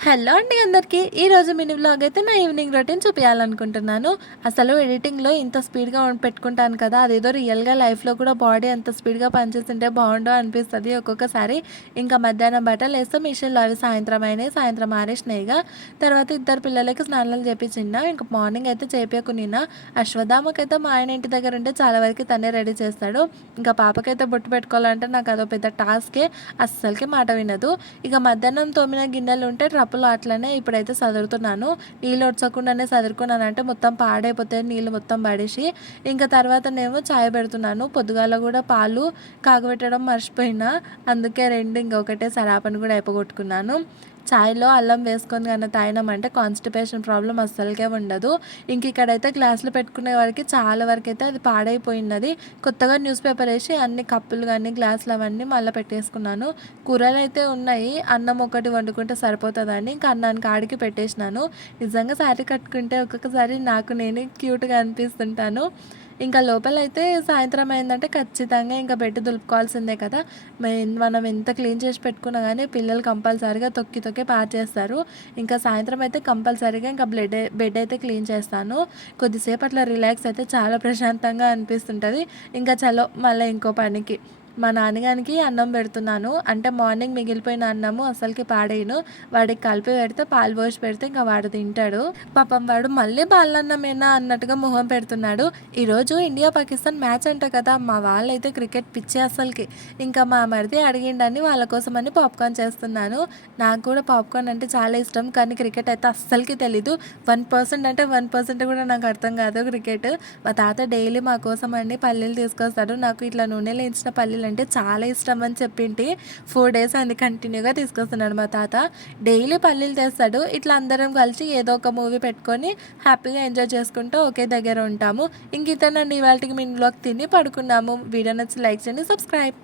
Hello అండి అందరికీ. ఈరోజు మినీ వ్లాగ్ అయితే నా ఈవినింగ్ రొటీన్ చూపించాలనుకుంటున్నాను. అసలు ఎడిటింగ్‌లో ఇంత స్పీడ్‌గా పెట్టుకుంటాను కదా! అదేదో రియల్‌గా లైఫ్‌లో కూడా బాడీ అంత స్పీడ్‌గా పనిచేస్తుంటే బావుండు అనిపిస్తది ఒక్కొక్కసారి. ఇంకా మధ్యాహ్నం బట్టలేస్తే మిషన్‌లో అవి సాయంత్రం అయినాయి. సాయంత్రం ఆరేసినాయిగా. తర్వాత ఇద్దరు పిల్లలకి స్నానాలు చేపించిన. ఇంక మార్నింగ్ అయితే చేపియకునిన. అశ్వత్థామకైతే మా ఆయన ఇంటి దగ్గర ఉంటే చాలా వరకు తనే రెడీ చేస్తాడు. ఇంకా పాపకైతే బొట్టు పెట్టుకోవాలంటే నాకు అదో పెద్ద టాస్కే. అస్సలకి మాట వినదు. ఇక మధ్యాహ్నం తోమిన గిన్నెలు ఉంటే ట్రప్పులో అట్లనే ఇప్పుడైతే సదురుతున్నాను. నీళ్ళు ఒడ్చకుండానే సదురుకున్నానంటే మొత్తం పాడైపోతాయి నీళ్ళు మొత్తం పడేసి. ఇంకా తర్వాతనేమో చాయ్ పెడుతున్నాను. పొద్దుగాల కూడా పాలు కాగబెట్టడం మర్చిపోయినా. అందుకే రెండు ఇంకొకటేసారి ఆ పని కూడా అయిపోగొట్టుకున్నాను. చాయ్‌లో అల్లం వేసుకొని గన తాగినామంటే కాన్‌స్టిపేషన్ ప్రాబ్లమ్ అస్సలకే ఉండదు. ఇంక ఇక్కడైతే గ్లాసులు పెట్టుకునే వరకి చాలా వరకైతే అది పాడైపోయినది. కొత్తగా న్యూస్ పేపర్ ఏసి అన్ని కప్పులు గానీ, గ్లాసులు అవన్నీ మళ్ళా పెట్టేసుకున్నాను. కూరలైతే ఉన్నాయి. అన్నం ఒకటి వండుకుంటే సరిపోతదని ఇంక అన్నానికి ఆడికి పెట్టేసినాను. నిజంగా శారీ కట్టుకుంటే ఒక్కొక్కసారి నాకు నేనే క్యూట్‌గా అనిపిస్తుంటాను. ఇంకా లోపలైతే సాయంత్రం అయిందంటే ఖచ్చితంగా ఇంకా బెడ్ దులుపుకోవాల్సిందే కదా! మనం ఎంత క్లీన్ చేసి పెట్టుకున్నా గానీ పిల్లలు కంపల్సరీగా తొక్కి తొక్కి పాడు చేస్తారు. ఇంకా సాయంత్రం అయితే కంపల్సరీగా ఇంకా బెడ్ అయితే క్లీన్ చేస్తాను. కొద్దిసేపు అట్లా రిలాక్స్ అయితే చాలా ప్రశాంతంగా అనిపిస్తుంటది. ఇంకా చలో మళ్ళీ ఇంకో పనికి. మా నాన్నగానికి అన్నం పెడుతున్నాను. అంటే మార్నింగ్ మిగిలిపోయిన అన్నము అసలుకి పాడేయను. వాడికి కలిపి పెడితే పాలు పోసి పెడితే ఇంకా వాడు తింటాడు. పాపం వాడు మళ్ళీ బాలన్నమేనా అన్నట్టుగా మొహం పెడుతున్నాడు. ఈరోజు ఇండియా పాకిస్తాన్ మ్యాచ్ అంట కదా! మా వాళ్ళైతే క్రికెట్ పిచ్చి అసలుకి. ఇంకా మా మరిది అడిగిండని వాళ్ళ కోసమని పాప్కార్న్ చేస్తున్నాను. నాకు కూడా పాప్కార్న్ అంటే చాలా ఇష్టం. కానీ క్రికెట్ అయితే అస్సలకి తెలీదు. 1% అంటే 1% కూడా నాకు అర్థం కాదు క్రికెట్. మా తాత డైలీ మా కోసం అండి పల్లీలు తీసుకొస్తాడు. నాకు ఇట్లా నూనెలో వేయించిన పల్లీలు అంటే చాలా ఇష్టం అని చెప్పింటి. 4 డేస్ అయింది కంటిన్యూగా తీసుకొస్తున్నాడు మా తాత. డైలీ పల్లీలు తెస్తాడు. ఇట్లా అందరం కలిసి ఏదో ఒక మూవీ పెట్టుకొని హ్యాపీగా ఎంజాయ్ చేసుకుంటూ ఒకే దగ్గర ఉంటాము. ఇంక ఇతనండి ఇవాళకి మినీ వ్లాగ్ తిని పడుకున్నాము. వీడియో నచ్చి లైక్ చేయండి, సబ్స్క్రైబ్.